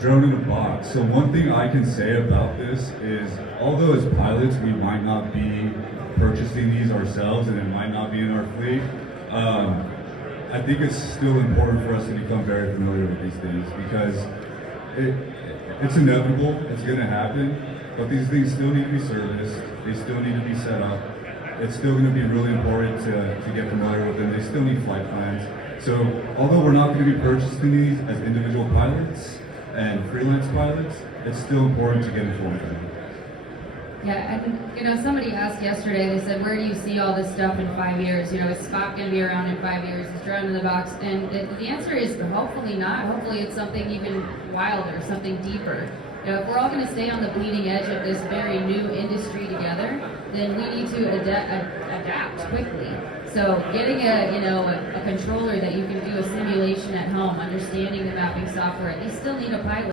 Drone in a box. So one thing I can say about this is, although as pilots we might not be purchasing these ourselves and it might not be in our fleet, I think it's still important for us to become very familiar with these things because it's inevitable, it's going to happen, but these things still need to be serviced, they still need to be set up. It's still going to be really important to get familiar with them. They still need flight plans. So although we're not going to be purchasing these as individual pilots and freelance pilots, it's still important to get informed on them. Yeah, and somebody asked yesterday, they said, where do you see all this stuff in 5 years? Is Scott going to be around in 5 years? Is Drone in the box? And the answer is hopefully not. Hopefully it's something even wilder, something deeper. If we're all going to stay on the bleeding edge of this very new industry together, then we need to adapt quickly. So getting a controller that you can do a simulation at home, understanding the mapping software, they still need a pilot.